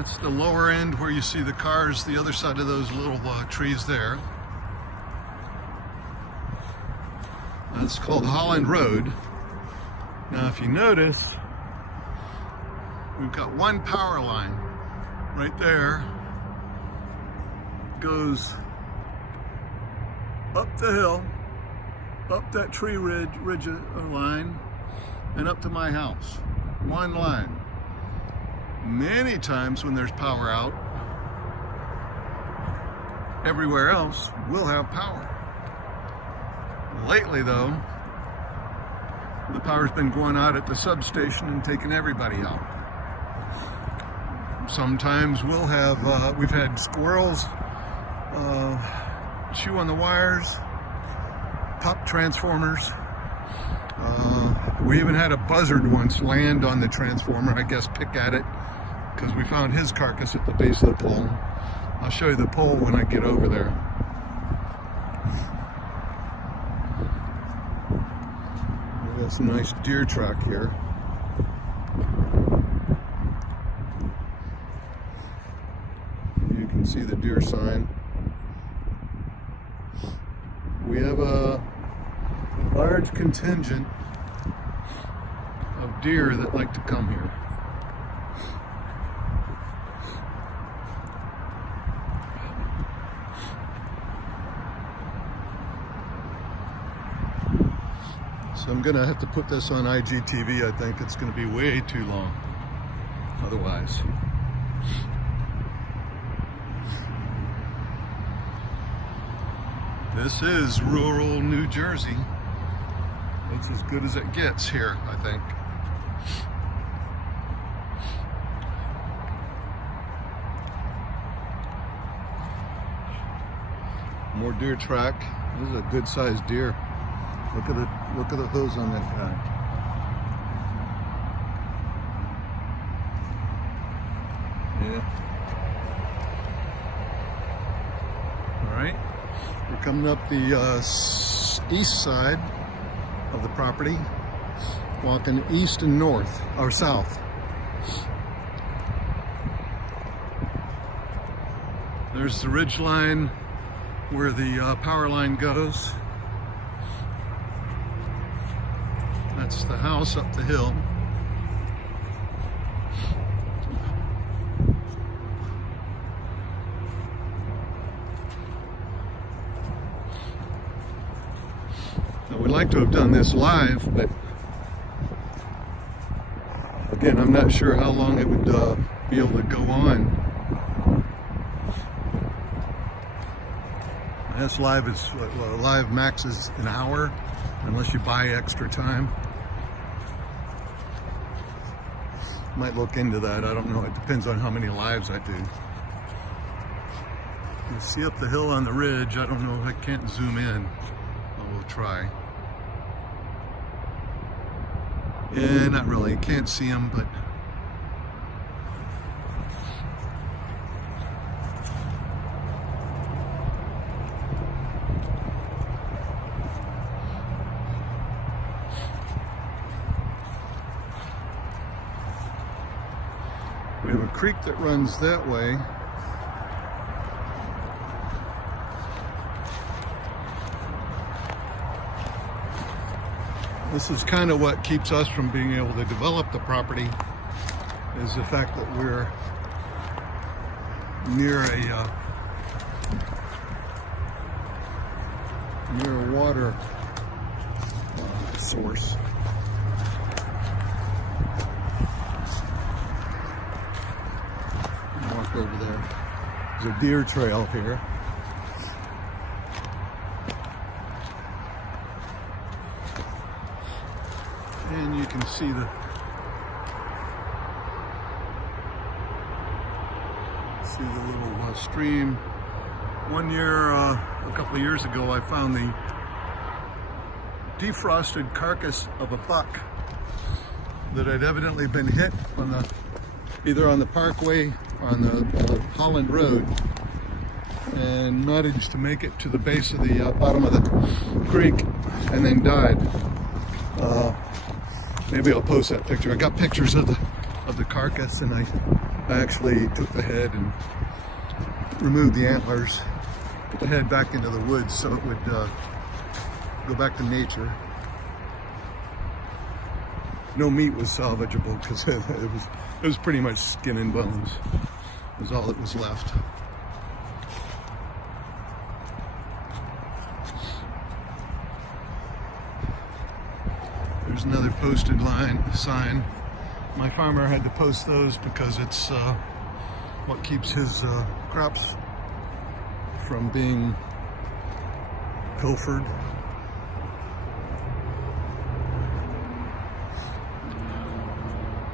That's the lower end where you see the cars, the other side of those little trees there. That's called Holland Road. Now if you notice, we've got one power line right there. Goes up the hill, up that tree ridge line, and up to my house. One line. Many times when there's power out, everywhere else will have power. Lately though, the power's been going out at the substation and taking everybody out. Sometimes we'll have, we've had squirrels chew on the wires, pop transformers. We even had a buzzard once land on the transformer, I guess pick at it, because we found his carcass at the base of the pole. I'll show you the pole when I get over there. We got some nice deer track here. You can see the deer sign. We have a large contingent of deer that like to come here. So I'm gonna have to put this on IGTV. I think it's gonna be way too long otherwise. This is rural New Jersey. It's as good as it gets here, I think. More deer track. This is a good sized deer. Look at the hooves on that guy. Yeah. All right. We're coming up the east side of the property, walking east and north, or south. There's the ridge line where the power line goes. That's the house up the hill. Now, we'd like to have done this live, but again, I'm not sure how long it would be able to go on. This live is, well, live max is an hour, unless you buy extra time. Might look into that, I don't know, it depends on how many lives I do. You see up the hill on the ridge, I don't know, I can't zoom in, but we'll try. Yeah, not really, can't see them, but we have a creek that runs that way. This is kind of what keeps us from being able to develop the property, is the fact that we're near a water source. Walk over there. There's a deer trail here. And you can see the little stream. One year, a couple of years ago, I found the defrosted carcass of a buck that had evidently been hit on the either on the parkway or on the Holland Road, and managed to make it to the base of the bottom of the creek and then died. Maybe I'll post that picture. I got pictures of the carcass, and I I actually took the head and removed the antlers, put the head back into the woods so it would go back to nature. No meat was salvageable because it was pretty much skin and bones. It was all that was left. There's another posted sign. My farmer had to post those because it's what keeps his crops from being pilfered.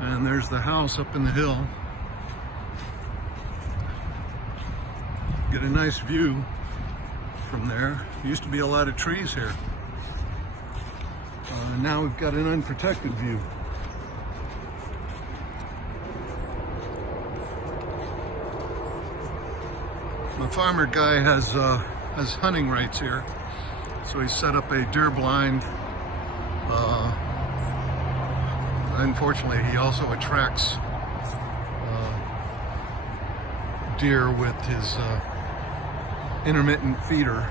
And there's the house up in the hill. Get a nice view from there. There used to be a lot of trees here. Now we've got an unprotected view. My farmer guy has hunting rights here, so he set up a deer blind. Unfortunately, he also attracts deer with his intermittent feeder.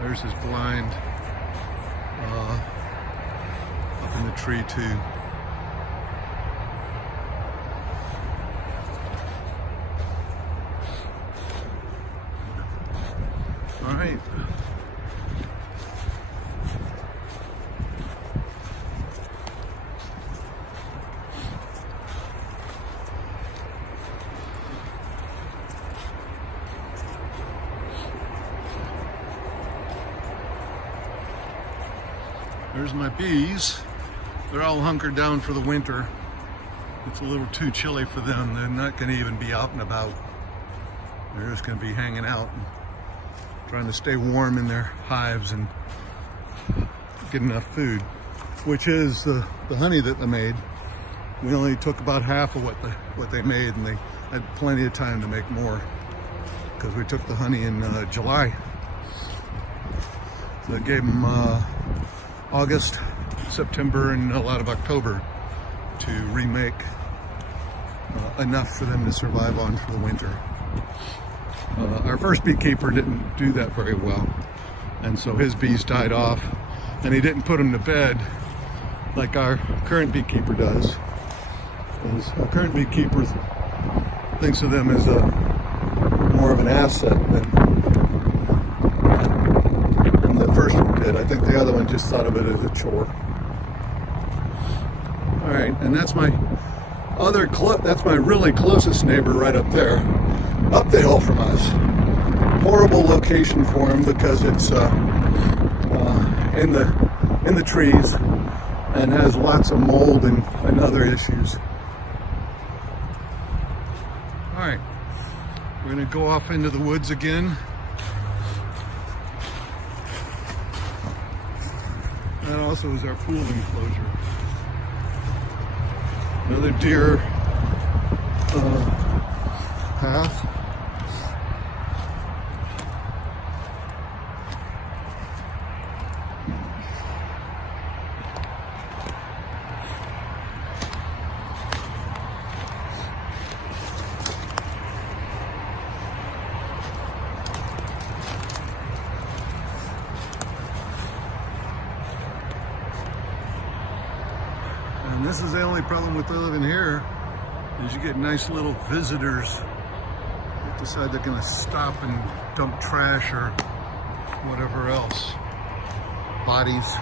There's his blind up in the tree too. All right. There's my bees. They're all hunkered down for the winter. It's a little too chilly for them. They're not going to even be out and about. They're just going to be hanging out and trying to stay warm in their hives and get enough food, which is the honey that they made. We only took about half of what they made, and they had plenty of time to make more because we took the honey in July. So it gave them August, September, and a lot of October to remake enough for them to survive on for the winter. Our first beekeeper didn't do that very well, and so his bees died off, and he didn't put them to bed like our current beekeeper does. Our current beekeeper thinks of them as more of an asset than the first one did. I think the other one just thought of it as a chore. All right, and that's my that's my really closest neighbor right up there, up the hill from us. Horrible location for him because it's in the trees and has lots of mold and other issues. All right, we're gonna go off into the woods again. That also is our pool enclosure. Another deer path. And this is the only problem with living here, is you get nice little visitors that decide they're going to stop and dump trash or whatever else. Bodies.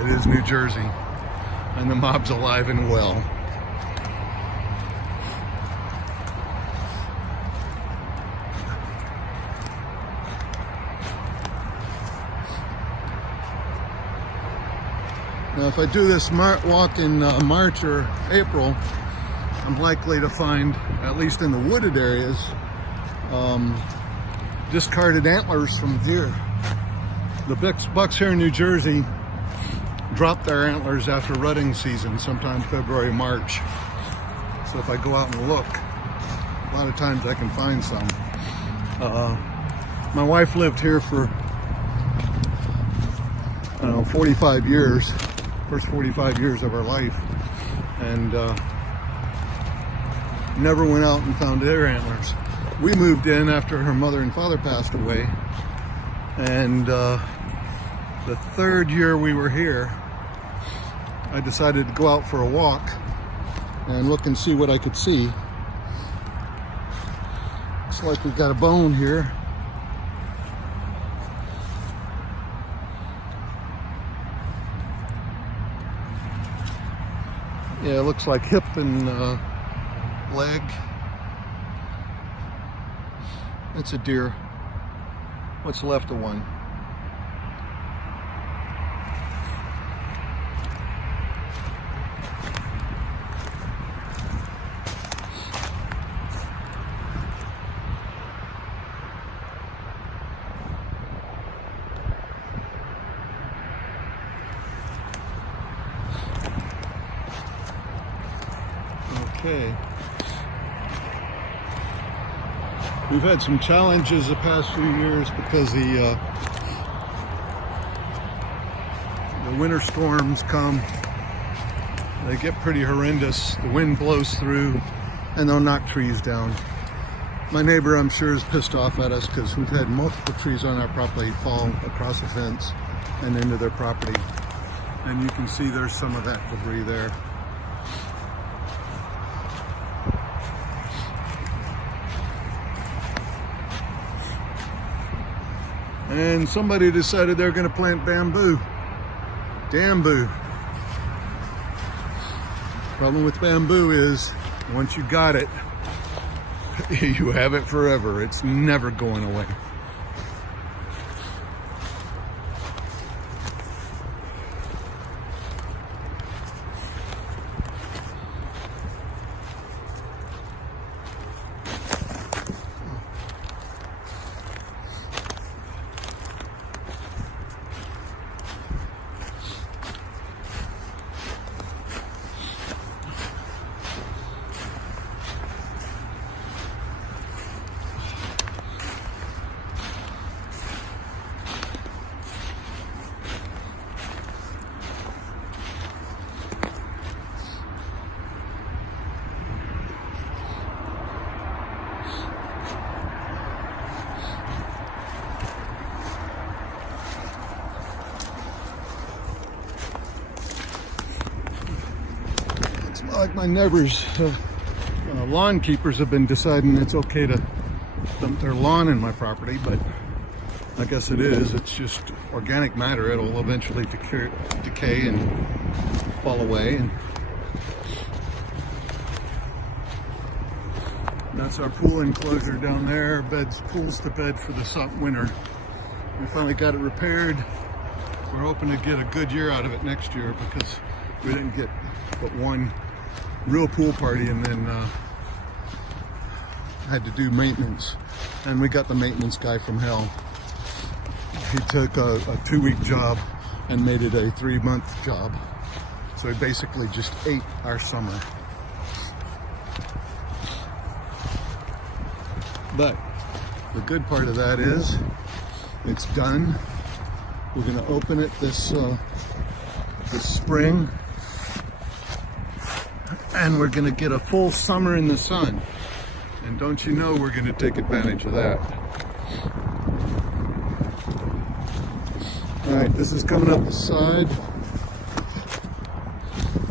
It is New Jersey, and the mob's alive and well. Now, if I do this walk in March or April, I'm likely to find, at least in the wooded areas, discarded antlers from deer. The bucks here in New Jersey drop their antlers after rutting season, sometimes February, March. So if I go out and look, a lot of times I can find some. My wife lived here for, 45 years. First 45 years of our life, and never went out and found their antlers. We moved in after her mother and father passed away, and the third year we were here, I decided to go out for a walk and look and see what I could see. Looks like we've got a bone here. Yeah, it looks like hip and leg. It's a deer. What's left of one? Okay. We've had some challenges the past few years because the winter storms come. They get pretty horrendous. The wind blows through and they'll knock trees down. My neighbor, I'm sure, is pissed off at us because we've had multiple trees on our property fall across the fence and into their property. And you can see there's some of that debris there. And somebody decided they're going to plant bamboo. Damboo. Problem with bamboo is, once you got it, you have it forever. It's never going away. Like my neighbors, lawn keepers have been deciding it's okay to dump their lawn in my property, but I guess it is. It's just organic matter. It'll eventually decay and fall away. And that's our pool enclosure down there. Pools to bed for the winter. We finally got it repaired. We're hoping to get a good year out of it next year because we didn't get but one real pool party and then had to do maintenance, and we got the maintenance guy from hell. He took a 2-week job and made it a 3-month job, so he basically just ate our summer. But the good part of that is it's done. We're going to open it this spring, and we're going to get a full summer in the sun. And don't you know we're going to take advantage of that. All right, this is coming up the side.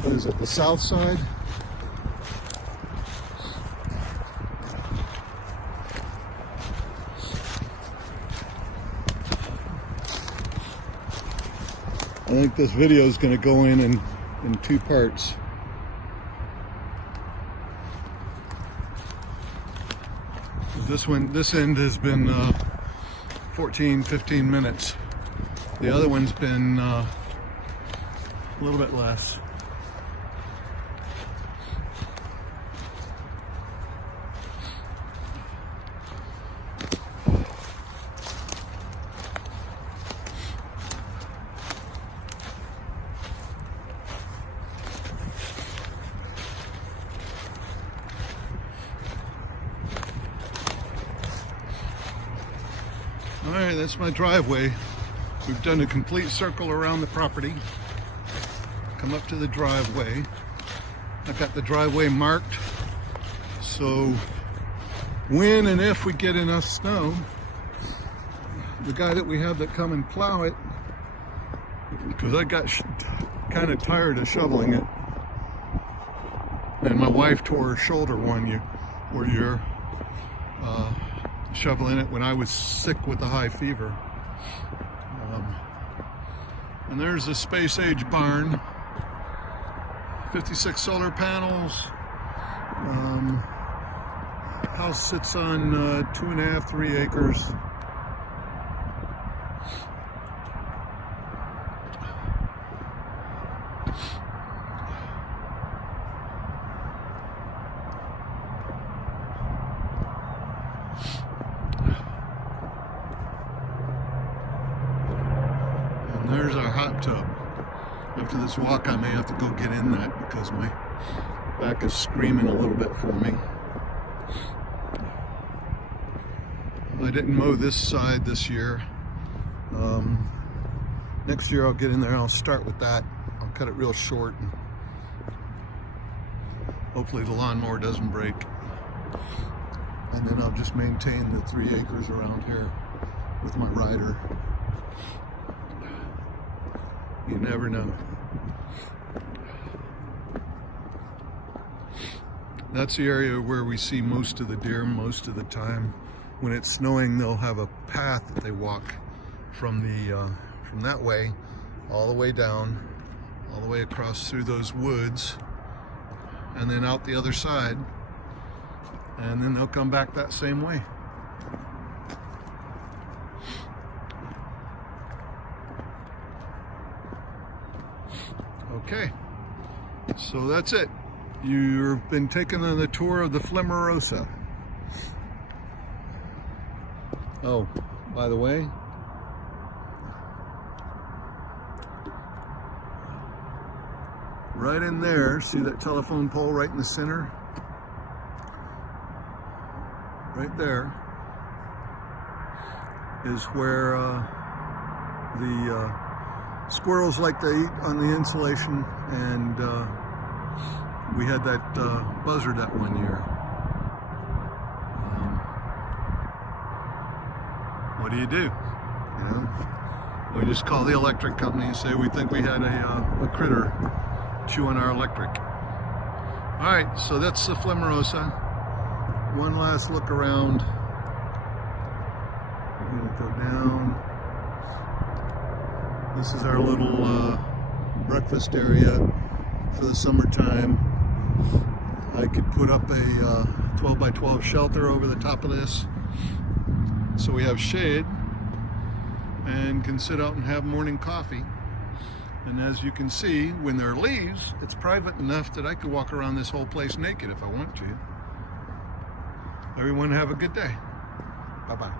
What is it, the south side? I think this video is going to go in 2 parts. This end has been 14-15 minutes. The other one's been a little bit less. All right, that's my driveway. We've done a complete circle around the property. Come up to the driveway. I got the driveway marked, so when and if we get enough snow, the guy that we have that come and plow it, because I got kind of tired of shoveling it, and my wife tore her shoulder one year, shoveling it when I was sick with the high fever. And there's the space age barn, 56 solar panels. House sits on 2.5, 3 acres. And there's our hot tub. After this walk, I may have to go get in that because my back is screaming a little bit for me. I didn't mow this side this year. Next year I'll get in there and I'll start with that. I'll cut it real short. And hopefully the lawnmower doesn't break. And then I'll just maintain the 3 acres around here with my rider. You never know. That's the area where we see most of the deer most of the time. When it's snowing, they'll have a path that they walk from that way, all the way down, all the way across through those woods, and then out the other side, and then they'll come back that same way. Okay, so that's it. You've been taken on the tour of the Flemerosa. Oh, by the way, right in there, see that telephone pole right in the center? Right there is where the squirrels like to eat on the insulation, and we had that buzzard that one year. What do? You know, we just call the electric company and say we think we had a critter chewing our electric. All right, so that's the Flemerosa. One last look around. We're gonna go down. This is our little breakfast area for the summertime. I could put up a 12 by 12 shelter over the top of this, so we have shade and can sit out and have morning coffee. And as you can see, when there are leaves, it's private enough that I could walk around this whole place naked if I want to. Everyone have a good day. Bye-bye.